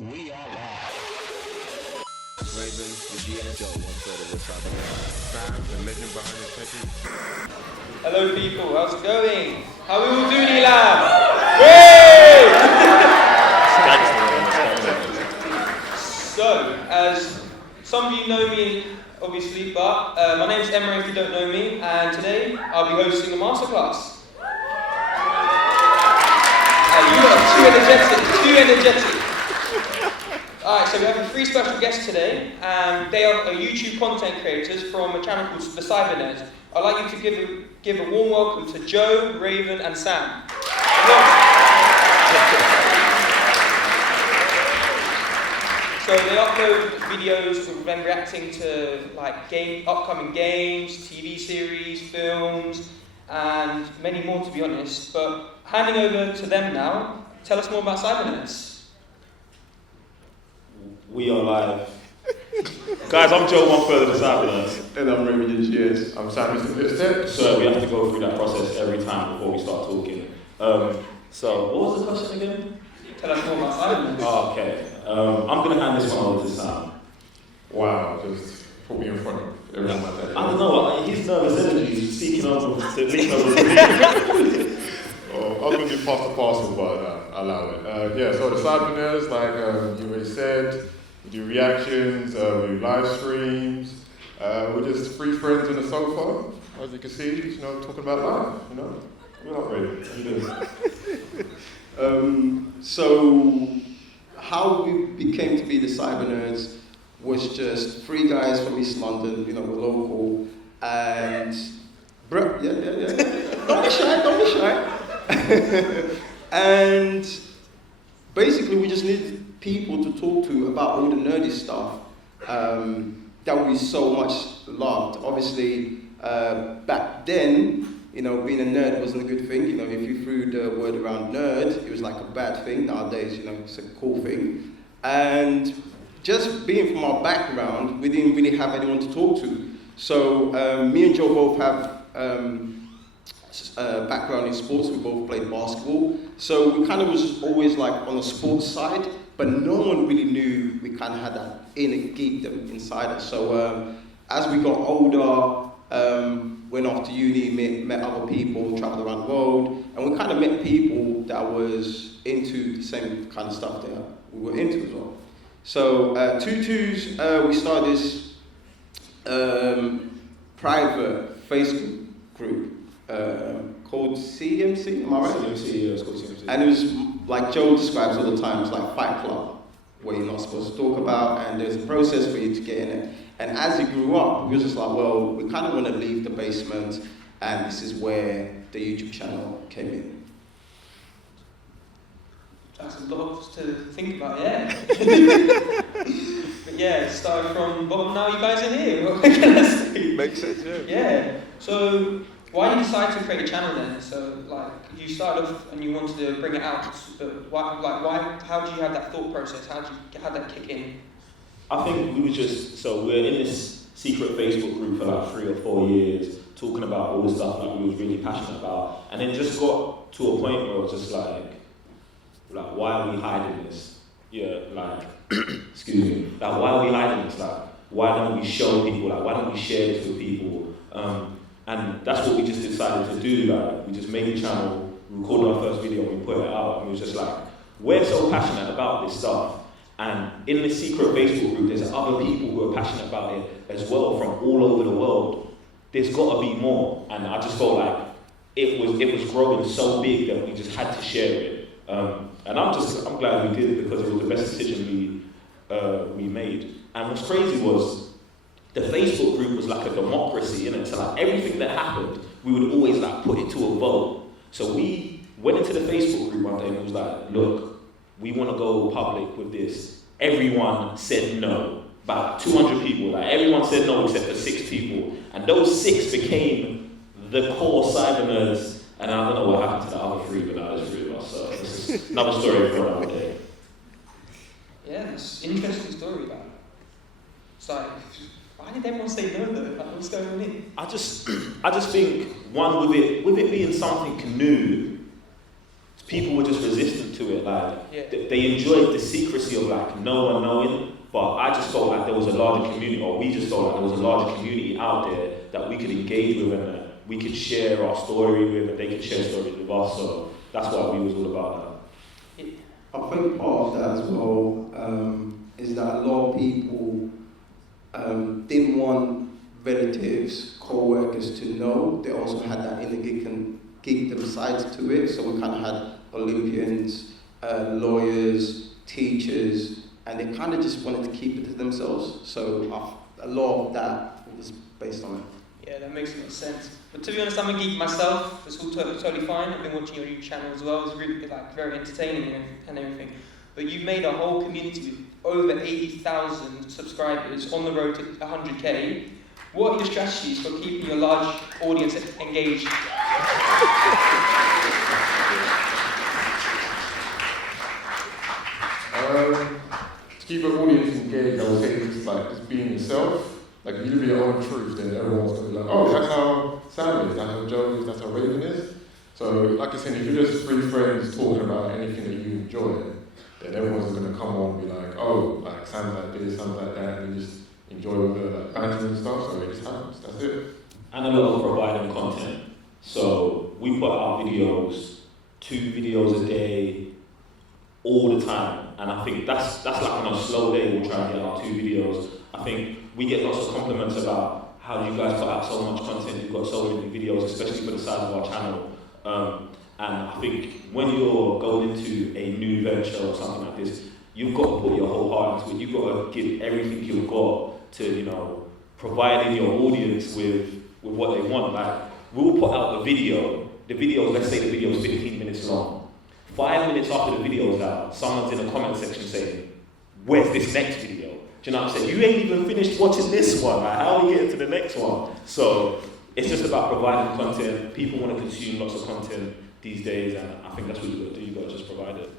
We are live. Raven, the GS, one third of the Sam, the legend behind the technique. Hello people, how's it going? How are we all doing, ELAM? Whey! So, as some of you know me, obviously, but my name's Emma if you don't know me, and today I'll be hosting a masterclass. You are too energetic. Alright, so we have 3 special guests today, and they are YouTube content creators from a channel called The Cybernet. I'd like you to give a warm welcome to Joe, Raven, and Sam. So they upload videos of them reacting to upcoming games, TV series, films, and many more to be honest. But handing over to them now, tell us more about Cybernet. We are live. Guys, I'm Joe, one third of the Cybernet. And I'm Raven, the GS. I'm Sam, Mr. Pitstep. So we have to go through that process every time before we start talking. So what was the question again? Tell us more about Cybernet. Oh, okay. I'm going to hand this one over to Sam. Wow, just put me in front of everyone like that. I don't know, his nervous energy is seeking over to lean over to me. I was going to do past the parcel, but allow it. So the Cybernet, like you already said, we do reactions, we do live streams. We're just 3 friends on the sofa, as you can see, talking about life, We're not ready. So how we became to be the Cyber Nerds was just 3 guys from East London, we're local, and don't be shy. And basically we just needed people to talk to about all the nerdy stuff that we so much loved. Obviously, back then, being a nerd wasn't a good thing. If you threw the word around nerd, it was like a bad thing. Nowadays, it's a cool thing. And just being from our background, we didn't really have anyone to talk to. So me and Joe both have background in sports. We both played basketball. So we kind of was always like on the sports side, but no one really knew we kind of had that inner geekdom inside us. So as we got older, went off to uni, met other people, traveled around the world, and we kind of met people that was into the same kind of stuff that we were into as well. So Tutus, we started this private Facebook group called CMC, am I right? CMC, yeah, it's called CMC. And it was like Joe describes all the time, it's like Fight Club, where you're not supposed to talk about, and there's a process for you to get in it. And as he grew up, we was just like, well, we kind of want to leave the basement, and this is where the YouTube channel came in. That's a lot to think about, yeah. But yeah, it started from bottom, now you guys are here. What can I say? Makes sense, yeah. Yeah. So why did you decide to create a channel then? So you started off and you wanted to bring it out, but why? How did you have that thought process? How that kick in? I think we were in this secret Facebook group for 3 or 4 years, talking about all the stuff that we was really passionate about, and then just got to a point where it was just like why are we hiding this? Excuse me, why are we hiding this? Why don't we show people? Why don't we share this with people? And that's what we just decided to do. We just made a channel, we recorded our first video, and we put it out, and we was just we're so passionate about this stuff. And in the secret Facebook group, there's other people who are passionate about it as well from all over the world. There's got to be more. And I just felt like it was growing so big that we just had to share it. And I'm glad we did it because it was the best decision we made. And what's crazy was the Facebook group was like a democracy, innit? So everything that happened, we would always put it to a vote. So we went into the Facebook group one day and it was look, we want to go public with this. Everyone said no. About 200 people. Everyone said no except for 6 people. And those 6 became the core Cyber Nerds. And I don't know what happened to the other 3, but now there's 3 of us. So this is another story for another day. Yeah, it's an interesting story about it. It's why did everyone say no though? What's going on here? I just think, one, with it being something new, people were just resistant to it. Yeah. They enjoyed the secrecy of like no one knowing, but I just felt like there was a larger community, or we just felt like there was a larger community out there that we could engage with and that we could share our story with, and they could share stories with us. So that's what we was all about that. I think part of that as well is that a lot of people didn't want relatives, co-workers to know. They also had that inner geekdom side to it. So we kind of had Olympians, lawyers, teachers, and they kind of just wanted to keep it to themselves. So a lot of that was based on it. Yeah, that makes a lot of sense. But to be honest, I'm a geek myself. It's all totally fine. I've been watching your YouTube channel as well. It's really like very entertaining and everything. But you've made a whole community with over 80,000 subscribers on the road to 100k. What are your strategies for keeping your large audience engaged? To keep an audience engaged, I would say just being yourself. Like if you live your own truth, then everyone's gonna be like, oh, that's how Sam is, that's how Joe is, that's how Raven is. So like I said, if you're just three friends talking about anything that you enjoy, then everyone's gonna come on and be like, oh, like Sam's like this, Sam's like that, and you just enjoy all the like banter and stuff, so it just happens, that's it. And a lot of providing content. So we put out videos, 2 videos a day, all the time. And I think that's like on a slow day, we'll try and get out 2 videos. I think we get lots of compliments about how you guys put out so much content, you've got so many videos, especially for the size of our channel. And I think when you're going into a new venture or something like this, you've got to put your whole heart into it. You've got to give everything you've got to, you know, providing your audience with what they want. Like, we'll put out a video, let's say the video is 15 minutes long. 5 minutes after the video's out, someone's in the comment section saying, where's this next video? Do you know what I'm saying? You ain't even finished watching this one. Like, how are you getting to the next one? So it's just about providing content. People want to consume lots of content these days, and I think that's what you've got to do. You've got to just provide it.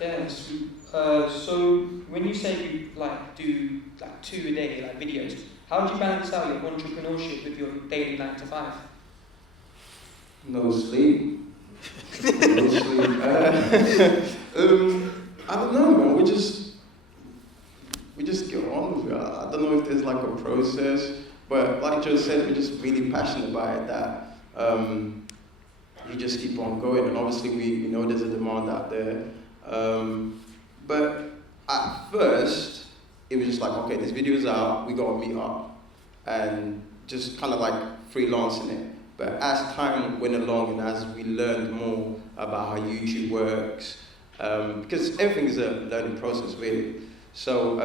Yes. So when you say you like do like 2 a day, like videos, how do you balance out your entrepreneurship with your daily 9 to 5? No sleep. No sleep. I don't know, man. We just get on with it. I don't know if there's like a process, but like Joe said, we're just really passionate about it that you just keep on going. And obviously we know there's a demand out there. But at first, it was just like, okay, this video's out, we gotta meet up. And just kind of like freelancing it. But as time went along and as we learned more about how YouTube works, because everything is a learning process really. So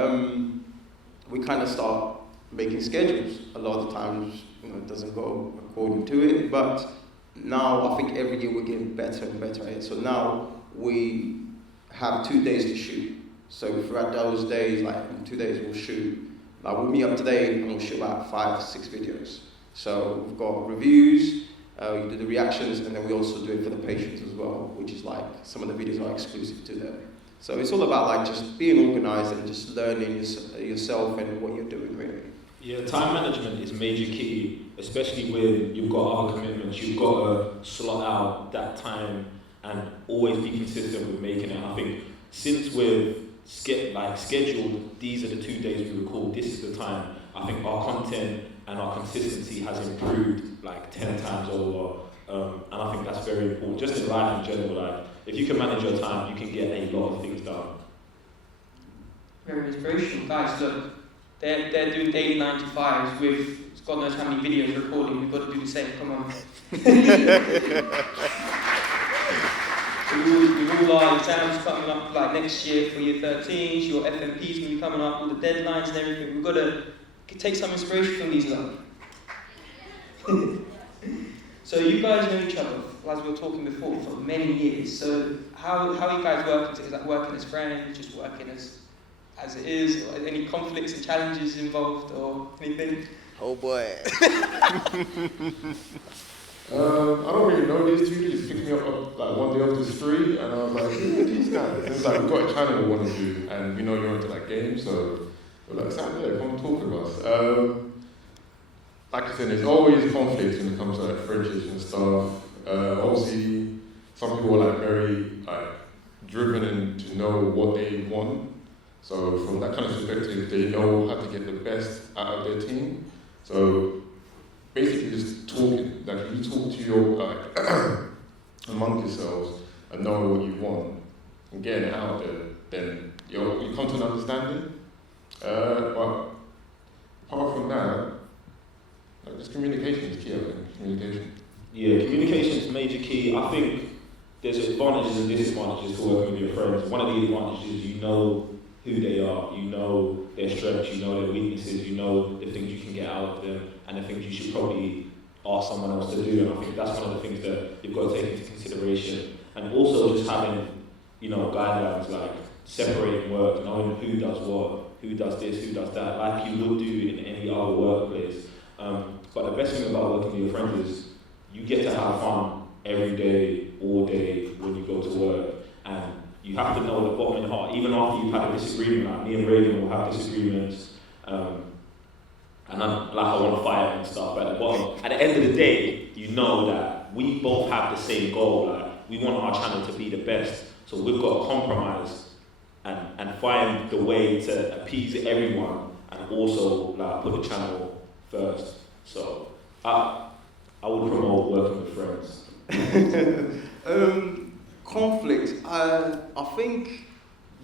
we kind of start making schedules. A lot of the times, you know, it doesn't go according to it, but now I think every year we're getting better and better at it. So now we have 2 days to shoot. So throughout those days, like in 2 days we'll shoot. Like we'll meet up today and we'll shoot about 5 to 6 videos. So we've got reviews, we do the reactions, and then we also do it for the patrons as well, which is like some of the videos are exclusive to them. So it's all about like just being organized and just learning yourself and what you're doing really. Yeah, time management is major key, especially when you've got other commitments. You've got to slot out that time and always be consistent with making it. I think since we've scheduled, these are the 2 days we record, this is the time, I think our content and our consistency has improved like 10 times over. And I think that's very important, just in life in general. Like, if you can manage your time, you can get a lot of things done. Very inspirational. Guys, look, they're doing daily 9 to 5s with God knows how many videos recording. We've got to do the same, come on. We all are, exams coming up like next year for year 13s, your FMP's going to be coming up, all the deadlines and everything. We've got to take some inspiration from these lot. So you guys know each other, as we were talking before, for many years. So how are you guys working? Is that working as friends, just working as it is, or any conflicts and challenges involved or anything? Oh boy. I don't really know these two. They just picked me up like one day off the street, and I was like, who are these guys? And it was like, we've got a channel we want to do, and we know you're into like games, so we're like, Sam, yeah, come talk to us. Like I said, there's always conflicts when it comes to like friendships and stuff. Obviously, some people are like very like driven and to know what they want. So from that kind of perspective, they know how to get the best out of their team. So basically just talking, like you talk to your, like, among yourselves and know what you want and get it out there, then you come to an understanding. But apart from that, like, just communication is key, I think. Communication. Yeah, communication is major key. I think there's advantages and disadvantages to working with your friends. One of the advantages is you know who they are, you know their strengths, you know their weaknesses, you know the things you can get out of them, and the things you should probably ask someone else to do. And I think that's one of the things that you've got to take into consideration. And also just having, guidelines like separating work, knowing who does what, who does this, who does that, like you would do in any other workplace. But the best thing about working with your friends is you get to have fun every day, all day when you go to work. And you have to know the bottom of your heart, even after you've had a disagreement, like me and Reagan will have disagreements, and I want to fight and stuff, but at the end of the day, you know that we both have the same goal, like we want our channel to be the best, so we've got to compromise and find the way to appease everyone and also like put the channel first. So I would promote working with friends. Conflict. I think,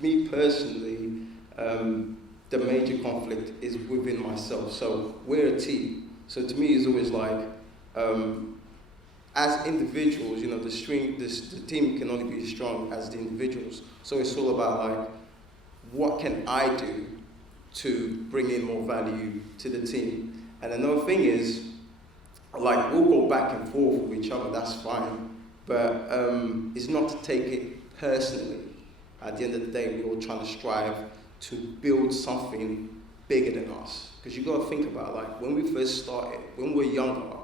me personally, the major conflict is within myself. So we're a team. So to me, it's always like, as individuals, the team can only be as strong as the individuals. So it's all about like, what can I do to bring in more value to the team? And another thing is, like, we'll go back and forth with each other. That's fine. But it's not to take it personally. At the end of the day, we're all trying to strive to build something bigger than us. Because you've got to think about, like, when we first started, when we were younger,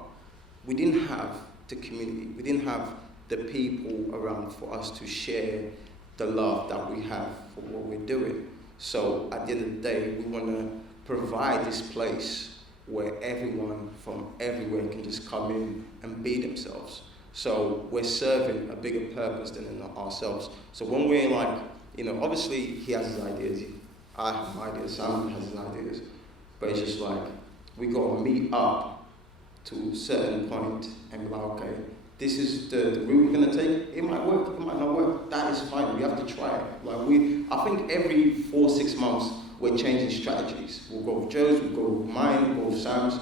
we didn't have the community. We didn't have the people around for us to share the love that we have for what we're doing. So at the end of the day, we want to provide this place where everyone from everywhere can just come in and be themselves. So we're serving a bigger purpose than ourselves. So when we're like, obviously he has his ideas, I have my ideas, Sam has his ideas, but it's just like, we got to meet up to a certain point and be like, okay, this is the route we're going to take. It might work, it might not work. That is fine, we have to try it. I think every 4-6 months, we're changing strategies. We'll go with Joe's, we'll go with mine, we'll go with Sam's,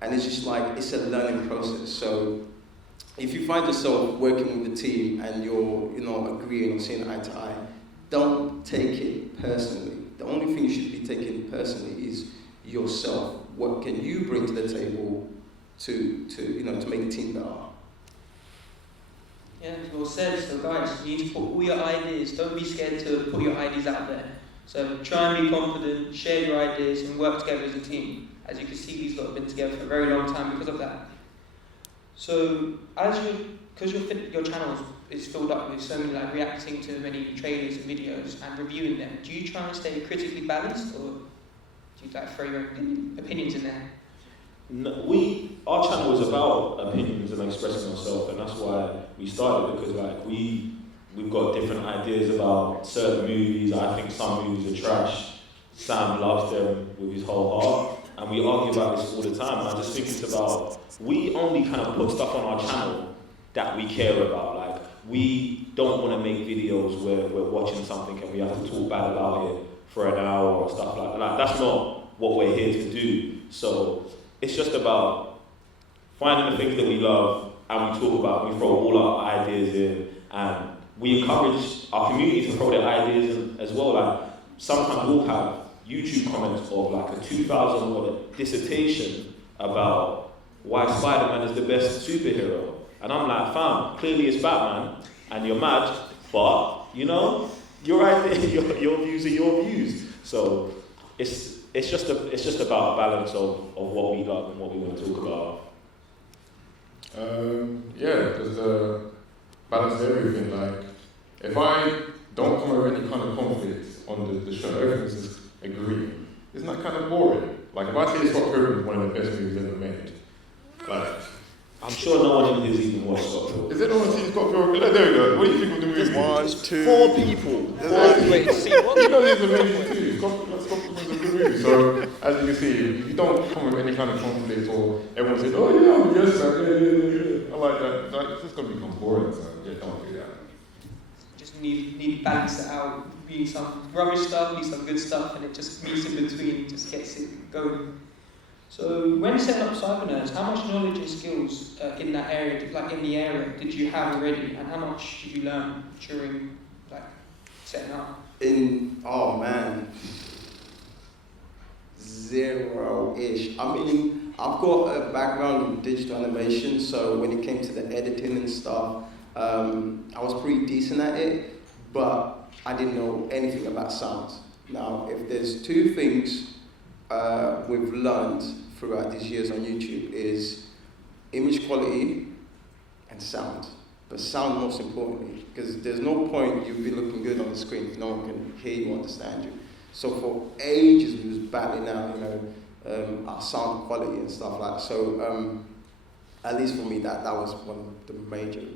and it's just like, it's a learning process. So if you find yourself working with the team and you're, agreeing or seeing eye to eye, don't take it personally. The only thing you should be taking personally is yourself. What can you bring to the table to make the team better? Yeah, well said. So guys, you need to put all your ideas. Don't be scared to put your ideas out there. So try and be confident, share your ideas, and work together as a team. As you can see, these lot have been together for a very long time because of that. So, because your channel is filled up with so many, like, reacting to many trailers and videos and reviewing them, do you try and stay critically balanced, or do you throw your opinions in there? No, our channel is about opinions and expressing ourselves, and that's why we started, because we've got different ideas about certain movies. I think some movies are trash. Sam loves them with his whole heart. And we argue about this all the time. And I just think it's about, we only kind of put stuff on our channel that we care about. Like, we don't want to make videos where we're watching something and we have to talk bad about it for an hour or stuff like that. Like, that's not what we're here to do. So it's just about finding the things that we love and we talk about, we throw all our ideas in, and we encourage our community to throw their ideas in as well. Like, sometimes we'll have YouTube comments of like a 2,000-word dissertation about why Spider-Man is the best superhero. And I'm like, fam, clearly it's Batman, and you're mad, but, your idea, your views are your views. So it's just about balance of what we love and what we want to talk about. There's balance of everything. Like, if I don't come with any kind of conflict on the show, everything's just agreeing. Isn't that kind of boring? Like, if I say Scott Pilgrim is one of the best movies ever made, like, I'm sure no one in here has even watched Scott Pilgrim. Is anyone seen Scott Pilgrim? There we go. What do you think of the movie? 1, 2. 4 people. Wait, see what? You know he's amazing too. Scott Pilgrim's a good movie. So, as you can see, if you don't come with any kind of conflict or everyone says, oh yeah, yes, yeah. I like that. Like, it's just going to become boring, so yeah, don't do that. Just need to balance it out. Need some rubbish stuff, need some good stuff, and it just meets in between, just gets it going. So when setting up Cybernerds, how much knowledge and skills in that area, like in the area, did you have already, and how much did you learn during like setting up? Oh man, 0-ish. I mean, I've got a background in digital animation, so when it came to the editing and stuff, I was pretty decent at it, but I didn't know anything about sound. Now, if there's two things we've learned throughout these years on YouTube is image quality and sound. But sound most importantly, because there's no point you'll be looking good on the screen if no one can hear you, understand you. So for ages we was battling out, our sound quality and stuff like that. So at least for me, that was one of the major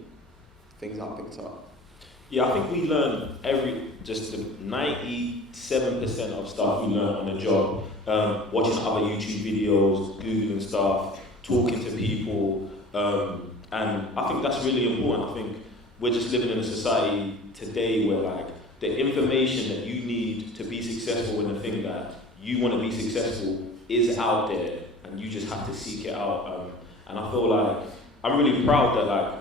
things I picked up. Yeah, I think we learn just the 97% of stuff we learn on the job, watching other YouTube videos, Googling stuff, talking to people, and I think that's really important. I think we're just living in a society today where like the information that you need to be successful in the thing that you want to be successful is out there, and you just have to seek it out. And I feel like I'm really proud that like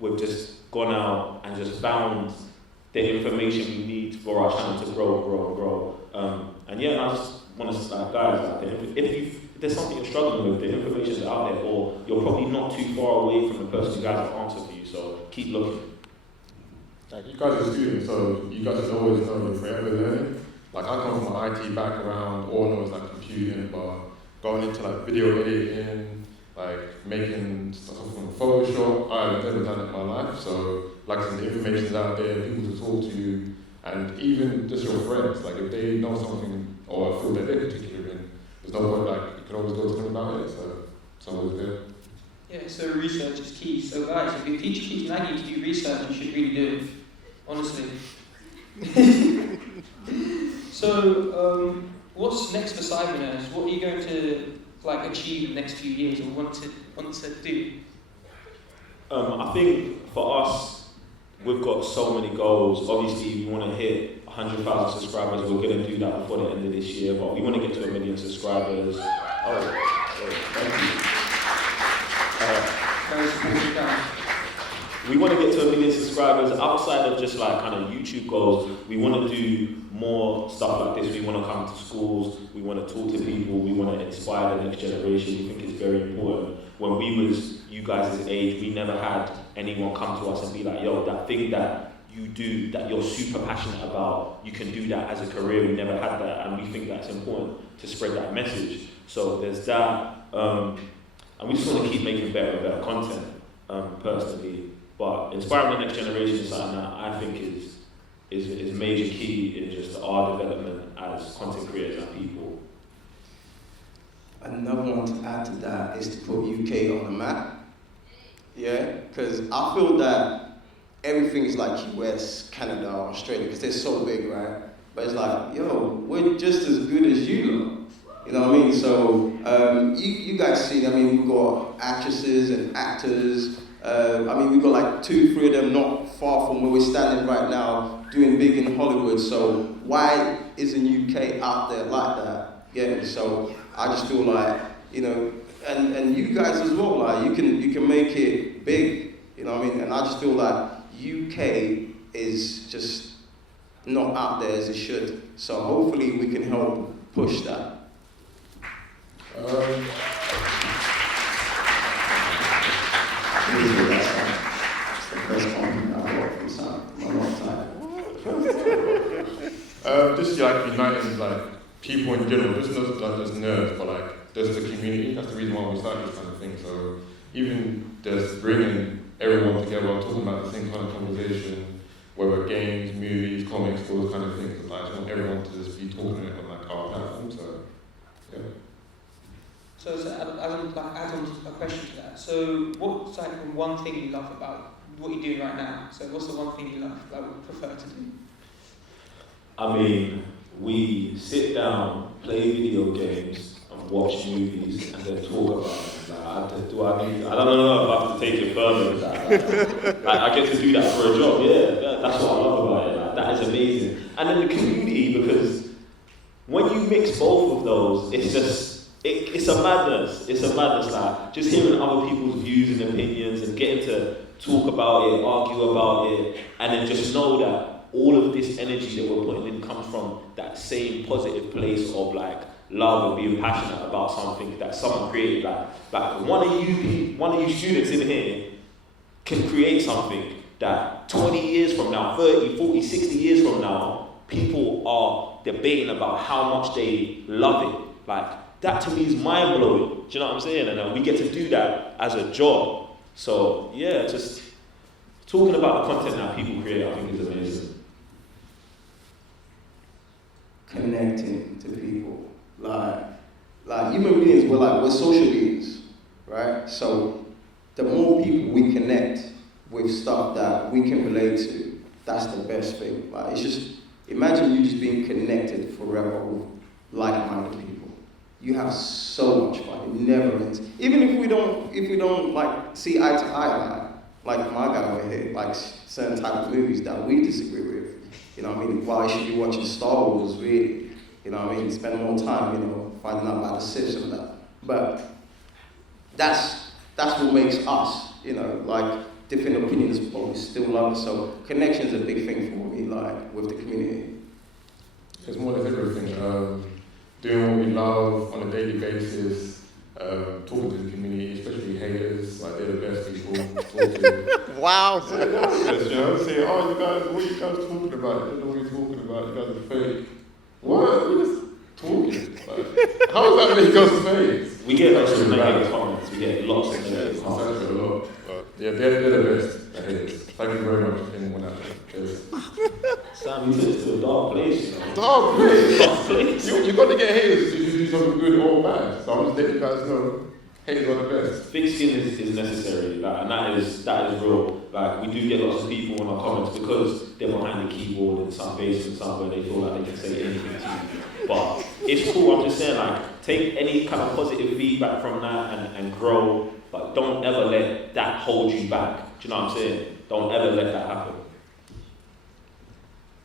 we've just gone out and just found the information we need for our channel to grow. And yeah, and I just want to say, guys, if there's something you're struggling with, the information's out there, or you're probably not too far away from the person who has the answer for you, so keep looking. Like, you guys are students, so you guys always know you're forever learning. Like, I come from an IT background, all I know is like computing, but going into like video editing, like making stuff from Photoshop, I've never done it in my life. So, like, the information's out there, people to talk to, and even just your friends. Like, if they know something or a field that they're particular in, there's no point, like, you can always go to them about it. So, it's always there. Yeah, so research is key. So guys, if your teacher keeps nagging you to do research, you should really do it. Honestly. So, what's next for Cybernerds? What are you going to like achieve in the next few years, or want to do? I think for us, we've got so many goals. Obviously, we want to hit 100,000 subscribers. We're going to do that before the end of this year, but we want to get to 1 million subscribers. Thank you. We want to get to 1 million subscribers. Outside of just like kind of YouTube goals, we want to do more stuff like this. We want to come to schools, we want to talk to people, we want to inspire the next generation. We think it's very important. When we was you guys' age, we never had anyone come to us and be like, yo, that thing that you do, that you're super passionate about, you can do that as a career. We never had that, and we think that's important to spread that message. So there's that, and we just want to keep making better and better content, personally. But inspiring the next generation is something that I think is major key in just our development as content creators and people. Another one to add to that is to put UK on the map. Yeah, because I feel that everything is like US, Canada, Australia, because they're so big, right? But it's like, yo, we're just as good as you lot. You know what I mean? So you guys see, I mean, we've got actresses and actors. We've got like 2-3 of them not far from where we're standing right now, doing big in Hollywood. So why isn't UK out there like that? Yeah. So I just feel like, and you guys as well, like you can make it big. You know what I mean? And I just feel like UK is just not out there as it should. So hopefully we can help push that. It's the first compliment I've got from Sam in a long time. Just like uniting like people in general, just not just nerds, but like just the community. That's the reason why we started this kind of thing. So even just bringing everyone together and talking about the same kind of conversation, whether games, movies, comics, all those kind of things. Like, I just want everyone to just be talking it on like our platform. So yeah. add on a question to that. So what's like the one thing you love about what you're doing right now? So what's the one thing you love, like would prefer to do? I mean, we sit down, play video games, and watch movies, and then talk about it. Like, I don't know if I have to take it further than that. Like, I get to do that for a job, yeah. That's what I love about it. Like, that is amazing. And then the community, because when you mix both of those, it's just, it's a madness. It's a madness. Like, just hearing other people's views and opinions and getting to talk about it, argue about it, and then just know that all of this energy that we're putting in comes from that same positive place of like love and being passionate about something that someone created. Like one of you students in here can create something that 20 years from now, 30, 40, 60 years from now, people are debating about how much they love it. Like, that to me is mind blowing. Do you know what I'm saying? And we get to do that as a job. So yeah, just talking about the content that people create, I think is amazing. Connecting to people, like human beings, we're social beings, right? So the more people we connect with stuff that we can relate to, that's the best thing. Like, it's just, imagine you just being connected forever with like-minded people. You have so much fun. It never ends. Even if we don't like see eye to eye, like my guy over here, like certain type of movies that we disagree with. You know what I mean? Why should you be watching Star Wars, really? You know what I mean? Spend more time, finding out about the Sith and that. But that's what makes us, like different opinions, but we still love it. So connection's a big thing for me, like with the community. It's more than everything. Doing what we love on a daily basis, talking to the community, especially haters, like they're the best people to talk to. Wow. Saying, oh, you guys, what are you guys talking about? I don't know what you're talking about. You guys are fake. What? We're just talking. Like, how does that make us fake? We get lots of negative comments. We get lots of negative comments. That's a lot. But yeah, they're the best. The haters. Thank you very much, anyone out there. Sam, you took it to a dark place. Dark place? Dark place. You've got to get haters if you do something good or bad. So I'm just letting you guys know, haters are the best. Thick skin is necessary, and that is real. Like, we do get lots of people in our comments because they're behind the keyboard in some basement somewhere, they feel like they can say anything to you. But it's cool, I'm just saying, like, take any kind of positive feedback from that and grow, but don't ever let that hold you back. Do you know what I'm saying? Don't ever let that happen.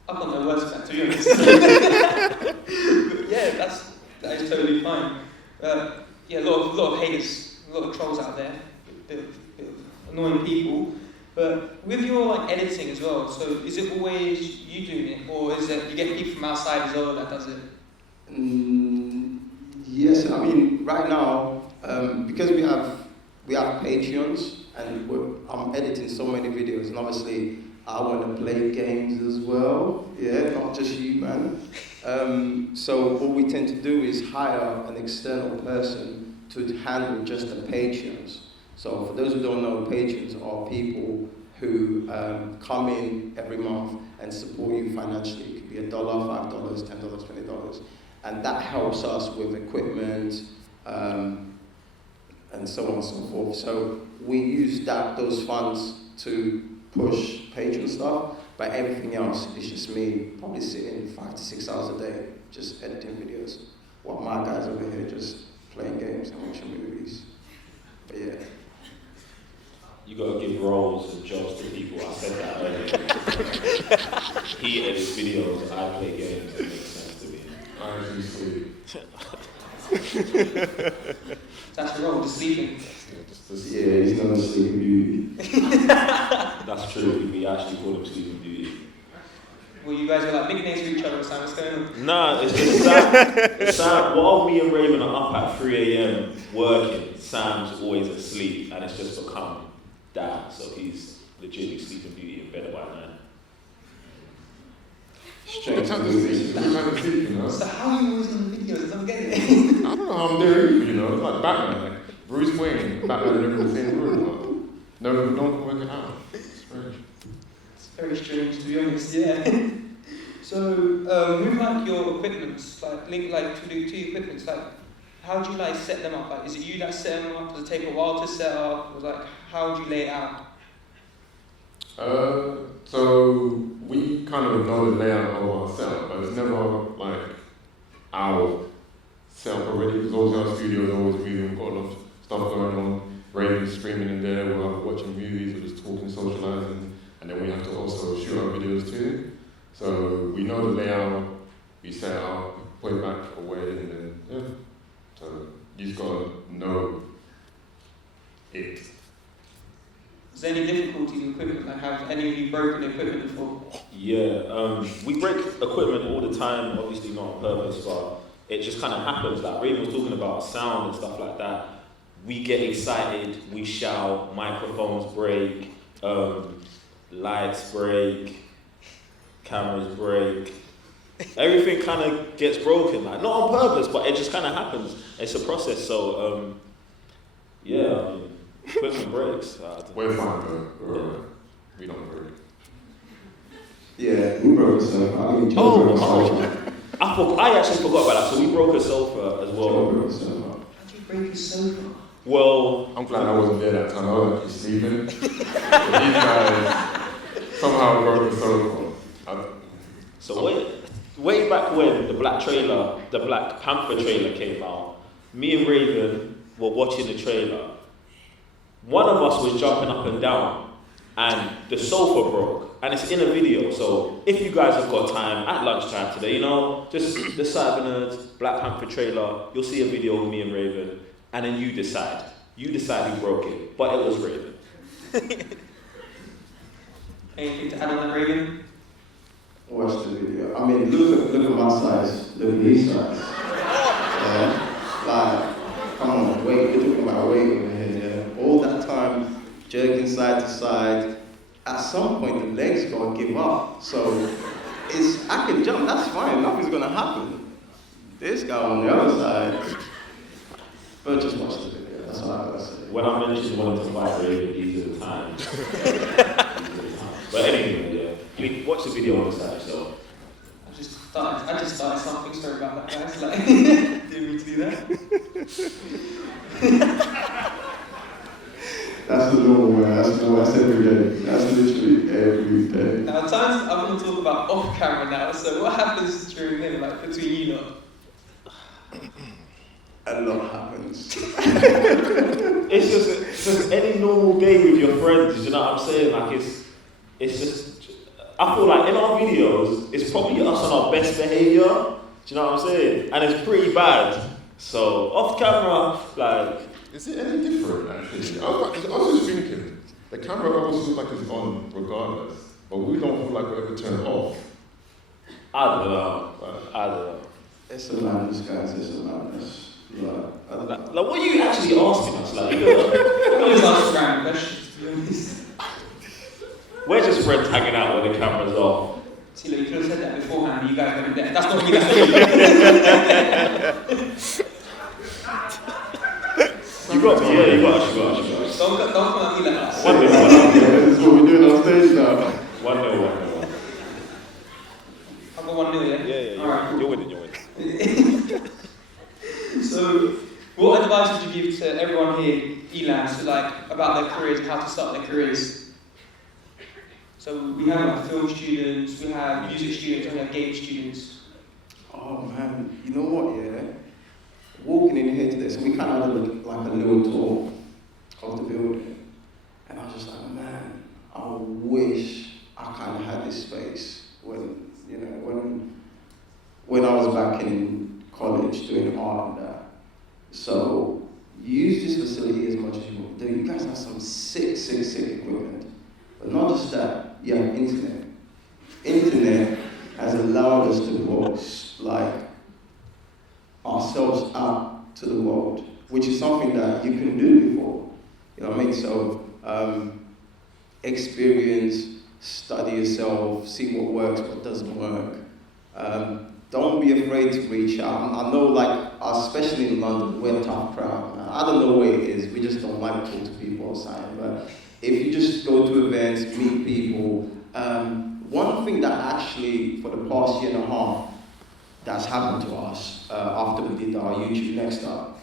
I've got no words for that, to be honest. Yeah, that is totally fine. Yeah, a lot of haters, a lot of trolls out there, bit of annoying people. But with your editing as well, so is it always you doing it, or is it you get people from outside as well that does it? Yes, I mean right now because we have Patreons and I'm editing so many videos, and obviously I want to play games as well. Yeah, not just you, man. So what we tend to do is hire an external person to handle just the Patreons. So for those who don't know, patrons are people who come in every month and support you financially. It could be $1, $5, $10, $20. And that helps us with equipment and so on and so forth. So we use those funds to push Patreon stuff, but everything else is just me probably sitting 5 to 6 hours a day just editing videos, while my guys over here just playing games and watching movies. But yeah. You gotta give roles and jobs to people. I said that earlier. He edits videos, I play games. It makes sense to me. I sleep. That's your role, just sleeping. Yeah, he's not a sleeping beauty. That's true. We actually call him Sleeping Beauty. Well, you guys are like nicknames for each other, Sam. What's going on? Nah, it's just Sam. While me and Raven are up at 3 a.m. working, Sam's always asleep, and it's just become that. So he's legitimately Sleeping Beauty in bed by 9. What time to sleep? What time to sleep, you know? So how are you always in the videos? I'm getting it. I don't know how I'm there either, you know? It's like Batman, like Bruce Wayne, Batman living in the same room. Like, no, don't work it out. It's strange. It's very strange, to be honest, yeah. So, with like your equipments, like to do two equipments, like how do you like set them up? Like, is it you that set them up? Does it take a while to set up? Or like, how do you lay it out? So we kind of know the layout of our setup, but it's never like our setup already, because obviously our studio is always moving, we've got a lot of stuff going on, Raven's streaming in there, we're watching movies, we're just talking, socialising, and then we have to also shoot our videos too. So we know the layout, we set it up, put it back away, and then, yeah. So you just gotta know it. Is there any difficulties in equipment? Like, have any of you broken equipment before? Yeah, we break equipment all the time, obviously not on purpose, but it just kind of happens. Like Raven was talking about sound and stuff like that. We get excited, we shout, microphones break, lights break, cameras break. Everything kind of gets broken, like not on purpose, but it just kind of happens. It's a process, so yeah. Equipment breaks. We're fine though. We don't break. Yeah, we broke a sofa. I mean, Joe broke a sofa. I actually forgot about that. So we broke a sofa as well. Joe broke a sofa. How do you break a sofa? Well, I'm glad I wasn't there that time. I was actually sleeping. So these guys somehow broke the sofa. So way back when the Black Panther trailer came out, me and Raven were watching the trailer. One of us was jumping up and down, and the sofa broke, and it's in a video. So if you guys have got time at lunchtime today, just the Cyber Nerds Black Panther trailer, you'll see a video of me and Raven, and then you decide who broke it, but it was Raven. Anything to add on that, Raven? Watch the video. I mean, look at my size, look at his size. Yeah? Like, come on, weight, we're talking about weight over here, yeah? All that time, jerking side to side, at some point the legs gotta give up. So, I can jump, that's fine, nothing's gonna happen. This guy on the other side, but just watch the video, that's all I gotta say. When I mentioned wanting to fight Raven, these are the times. But anyway, yeah. Watch the video on the side, so. I just started something, sorry about that, guys. Like, didn't mean to do that. That's the normal way, that's every day. That's literally every day. Now, at times I'm going to talk about off camera now, so what happens during dinner, like between you lot? A lot happens. It's just any normal day with your friends, you know what I'm saying? Like, it's just, I feel like in our videos, it's probably us on our best behavior, do you know what I'm saying? And it's pretty bad. So, off camera, like... Is it any different, actually? I was just thinking, the camera always looks like it's on regardless, but we don't feel like we're ever turned off. I don't know. It's a madness, guys, it's a madness. Like, what are you actually asking us? Like, Always ask random questions, to be honest. We're just friends hanging out when the camera's off. See, look, you could have said that beforehand, you guys weren't there. That's not me, that's you. You got me, yeah, you got us. Don't come at me like that. 1-0. This is what we're doing on stage now. 1-0. I've got 1-0, yeah? Yeah. Alright. You're winning. So, what advice would you give to everyone here, ELAM, so about their careers and how to start their careers? So we have film students, we have music students, and we have game students. Oh man, you know what, yeah? Walking in here today, so we kind of had like a little tour of the building. And I was just like, man, I wish I kind of had this space when I was back in college doing art and that. So use this facility as much as you want. You guys have some sick equipment. But not just that, you have internet. Internet has allowed us to put ourselves out to the world, which is something that you couldn't do before. You know what I mean? So experience, study yourself, see what works, what doesn't work. Don't be afraid to reach out. I know, especially in London, we're a tough crowd. I don't know what it is. We just don't like to talk to people outside. But if you just go to events, meet people, one thing that actually, for the past year and a half, that's happened to us after we did our YouTube Next Up,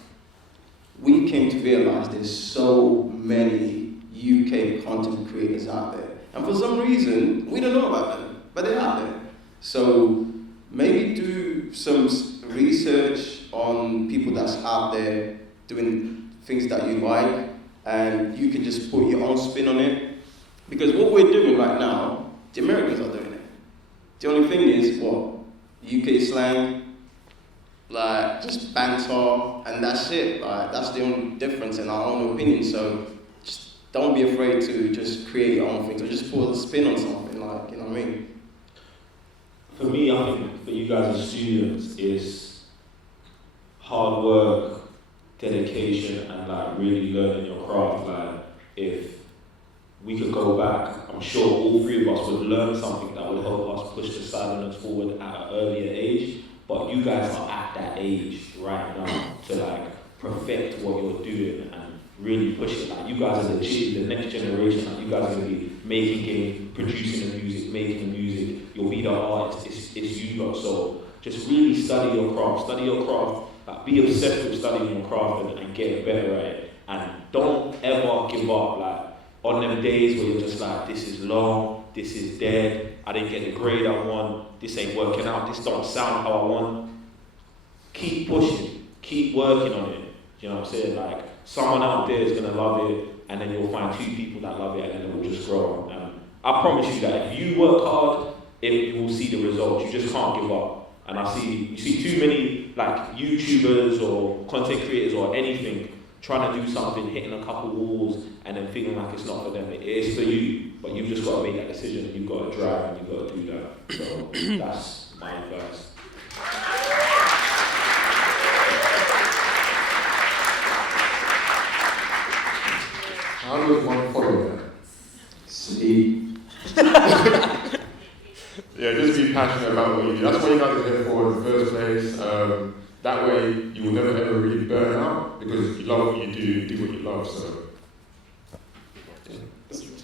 we came to realize there's so many UK content creators out there. And for some reason, we don't know about them, but they're out there. So maybe do some research on people that's out there doing things that you like, and you can just put your own spin on it. Because what we're doing right now, the Americans are doing it. The only thing is, UK slang, like just banter, and that's it. Like that's the only difference in our own opinion. So just don't be afraid to just create your own things, or just put a spin on something. Like, you know what I mean? For me, I think for you guys as students is hard work, dedication, and like really learning your craft. Like if we could go back, I'm sure all three of us would learn something that would help us push the Southerners forward at an earlier age. But you guys are at that age right now to like perfect what you're doing and really push it. Like you guys are legit the next generation. Like you guys are gonna be making games, producing the music, making the music. You'll be the artist. It's you lot. So just really study your craft. Study your craft. Like be obsessed with studying your craft and get better at it. And don't ever give up. Like on them days where you're just like, this is long, this is dead, I didn't get the grade I want, this ain't working out, this don't sound how I want. Keep pushing, keep working on it. You know what I'm saying? Like someone out there is gonna love it, and then you'll find two people that love it, and then it will just grow. I promise you that if you work hard, you will see the results. You just can't give up. And you see too many like YouTubers or content creators or anything trying to do something, hitting a couple walls, and then feeling like it's not for them. It is for you, but you've just got to make that decision. You've got to drive, and you've got to do that. So that's my advice. How does one follow that? See. Yeah, just be passionate about what you do. That's what you guys are here for in the first place. That way, you will never ever really burn out because you love what you do what you love.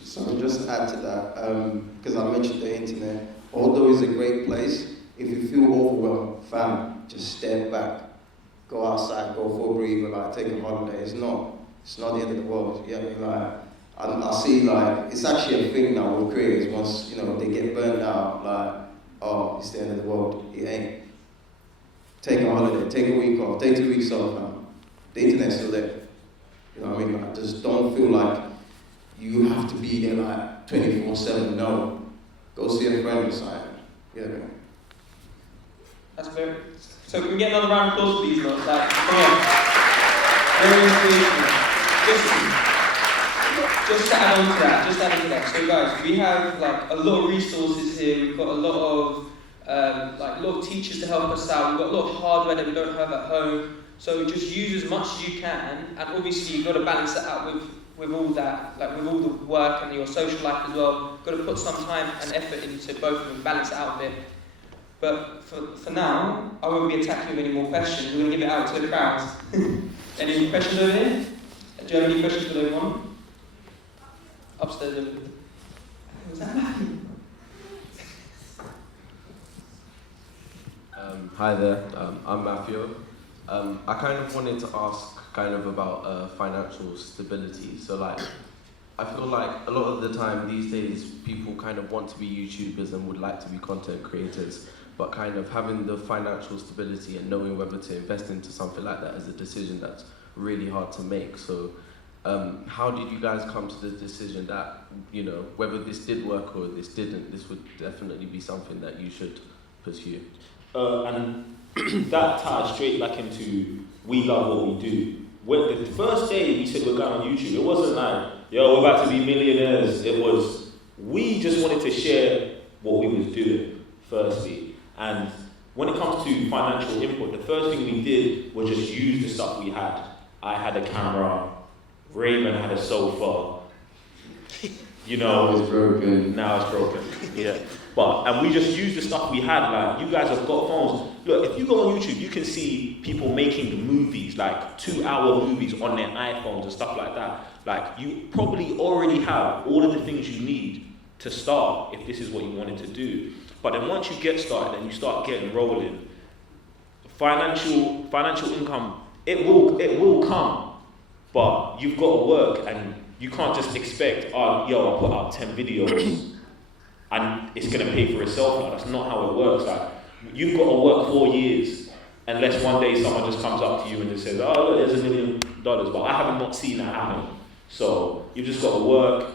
So just to add to that, because I mentioned the internet, although it's a great place, if you feel overwhelmed, fam, just step back, go outside, go for a breather, like take a holiday. It's not the end of the world. Yeah, I see like it's actually a thing now with creators. Once they get burned out, like it's the end of the world. It ain't. Take a holiday, take a week off, take 2 weeks off. The internet's still there. You know what I mean? Like, just don't feel like you have to be there like 24/7. No, go see a friend or something. Yeah, man. That's very. So can we get another round of applause for these lot? Like, come on. Very inspirational. Just to add on to that. So guys, we have like a lot of resources here. We've got a lot of teachers to help us out. We've got a lot of hardware that we don't have at home. So just use as much as you can, and obviously you've got to balance it out with all that, like with all the work and your social life as well. You've got to put some time and effort into both of them, balance it out a bit. But for now, I won't be attacking with any more questions. We're going to give it out to the crowd. Any questions over here? Do you have any questions for everyone? Upstairs over there. Was that Matthew? Hi there, I'm Matthew. I kind of wanted to ask about financial stability. So I feel like a lot of the time these days people kind of want to be YouTubers and would like to be content creators, but kind of having the financial stability and knowing whether to invest into something like that is a decision that's really hard to make. So how did you guys come to the decision that, whether this did work or this didn't, this would definitely be something that you should pursue? And that ties straight back into we love what we do. When the first day we said we're going on YouTube, it wasn't like, yo, we're about to be millionaires. It was, we just wanted to share what we was doing, firstly. And when it comes to financial input, the first thing we did was just use the stuff we had. I had a camera, Raymond had a sofa, Now it's broken. Now it's broken, yeah. And we just used the stuff we had. Like, you guys have got phones. Look, if you go on YouTube, you can see people making movies, like 2-hour movies on their iPhones and stuff like that. Like, you probably already have all of the things you need to start if this is what you wanted to do. But then once you get started and you start getting rolling, financial income, it will come, but you've got to work, and you can't just expect, oh, yo, I put out 10 videos and it's gonna pay for itself now. That's not how it works. Like, you've got to work 4 years, unless one day someone just comes up to you and just says, oh, look, there's $1 million. But I have not seen that happen. So you've just got to work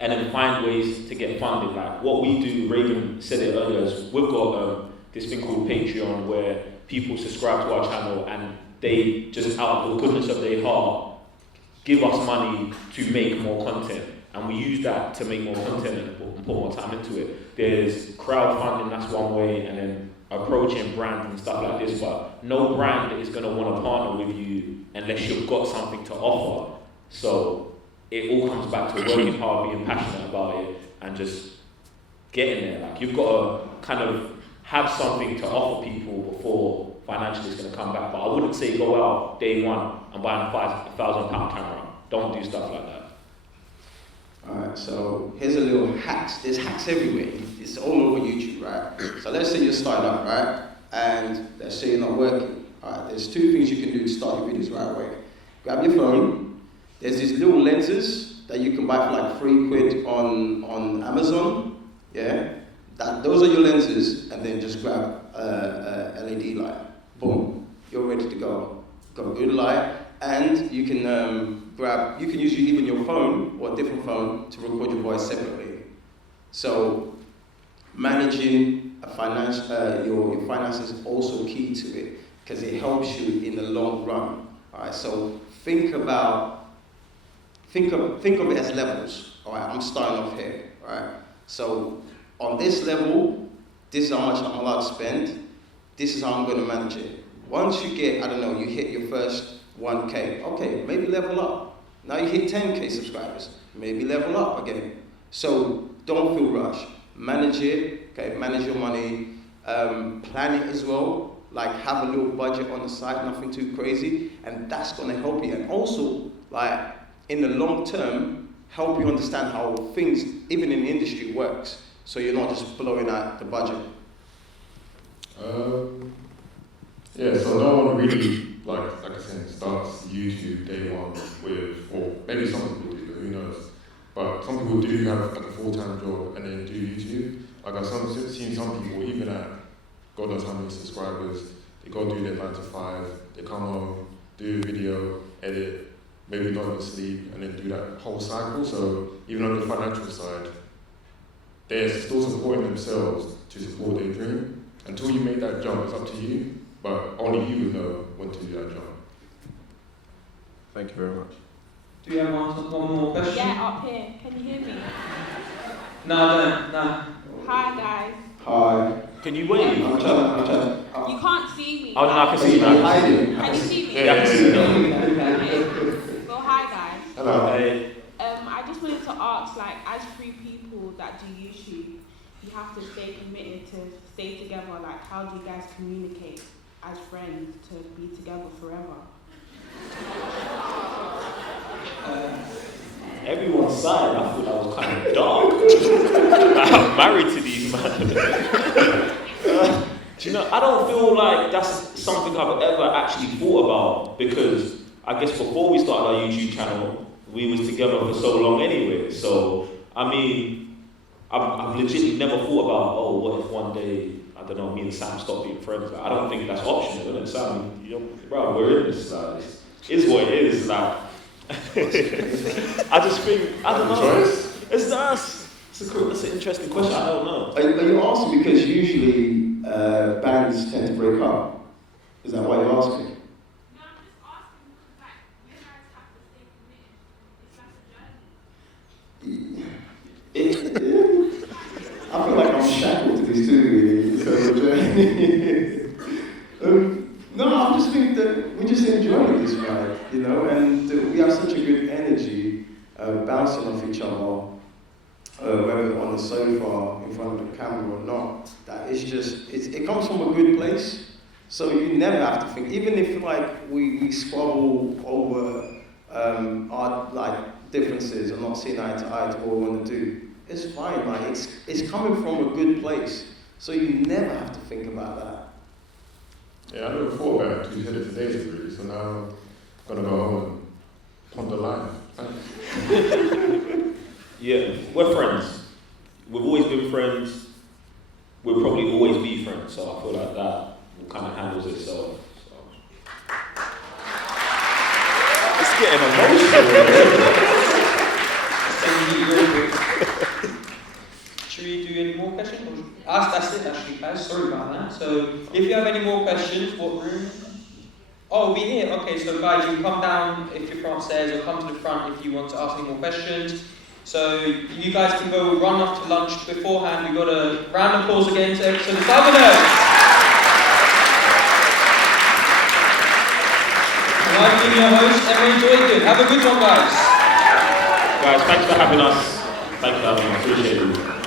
and then find ways to get funded. Like what we do, Reagan said it earlier, is we've got this thing called Patreon, where people subscribe to our channel and they just, out of the goodness of their heart, give us money to make more content. And we use that to make more content and put more time into it. There's crowdfunding, that's one way, and then approaching brands and stuff like this. But no brand is going to want to partner with you unless you've got something to offer. So it all comes back to working hard, being passionate about it, and just getting there. Like, you've got to kind of have something to offer people before financially it's going to come back. But I wouldn't say go out day one and buy a £1,000 camera. Don't do stuff like that. Alright, so here's a little hacks. There's hacks everywhere. It's all over YouTube, right? So let's say you're starting up, right? And let's say you're not working. Alright, there's two things you can do to start your videos right away. Grab your phone. There's these little lenses that you can buy for like £3 on Amazon. Yeah? Those are your lenses, and then just grab a LED light. Boom. You're ready to go. Got a good light. And you can you can use even your phone or a different phone to record your voice separately. So managing your finances is also key to it, because it helps you in the long run. All right. So think of it as levels. All right. I'm starting off here. All right. So on this level, this is how much I'm allowed to spend. This is how I'm going to manage it. Once you get, you hit your first 1K. Okay, maybe level up. Now you hit 10K subscribers. Maybe level up again. So don't feel rushed. Manage it. Okay, manage your money. Plan it as well. Like, have a little budget on the side, nothing too crazy, and that's going to help you. And also, like, in the long term, help you understand how things, even in the industry, works. So you're not just blowing out the budget. Yeah, so no one really, like I said, starts YouTube day one with, or maybe some people do, who knows. But some people do have like a full-time job and then do YouTube. Like I've seen some people, even at God knows how many subscribers, they go do their 9 to 5, they come home, do a video, edit, maybe not even sleep, and then do that whole cycle. So even on the financial side, they're still supporting themselves to support their dream. Until you make that jump, it's up to you. But only you will know when to do that jump. Thank you very much. Do we have one more question? Yeah, up here. Can you hear me? No, I don't. No. Hi, guys. Hi. Can you wave? I'm trying. You can't see me. Oh, no, I can see you now. Can you see me? Yeah, I can see you now. Okay. Well, hi, guys. Hello. Hey. I just wanted to ask, like, as 3 people that do YouTube, you have to stay committed to stay together. Like, how do you guys communicate as friends to be together forever? Everyone's side, I thought that was kind of dark. I'm married to these men. Do you know, I don't feel like that's something I've ever actually thought about, because I guess before we started our YouTube channel, we was together for so long anyway. So, I mean, I've legitimately never thought about, oh, what if one day, I don't know, me and Sam stop being friends? Like, I don't think that's optional, isn't it? Sam, bro, we're in this. Like, it's what it is. Like, I just think, I don't know. It's us. That's an interesting question. I don't know. Are you asking because usually bands tend to break up? Is that why you're asking? No, I'm just asking because, like, you guys have to stay committed. It's like a journey. I feel like I'm shackled to this too. No, I just think that we just enjoy this ride, and we have such a good energy bouncing off each other, whether on the sofa, in front of the camera or not. That it's just, it comes from a good place, so you never have to think, even if like we squabble over our like differences or not seeing eye to eye to what we want to do. It's fine, like it's coming from a good place, so you never have to think about that. Yeah, I never thought about it 2 headed today's really, so now I'm gonna go home and ponder life. Yeah, we're friends. We've always been friends. We'll probably always be friends. So I feel like that kind of handles itself. So. It's getting emotional. Should we do any more questions? That's it actually, guys. Sorry about that. So if you have any more questions, what room? Oh, we're here. Okay, so guys, you can come down if you're from upstairs, or come to the front if you want to ask any more questions. So you guys can go run off to lunch beforehand. We've got a round of applause again to the Cyberners. I've been your host, Emma enjoyed it. Have a good one, guys. Guys, thanks for having us. Thanks for having us. Appreciate it.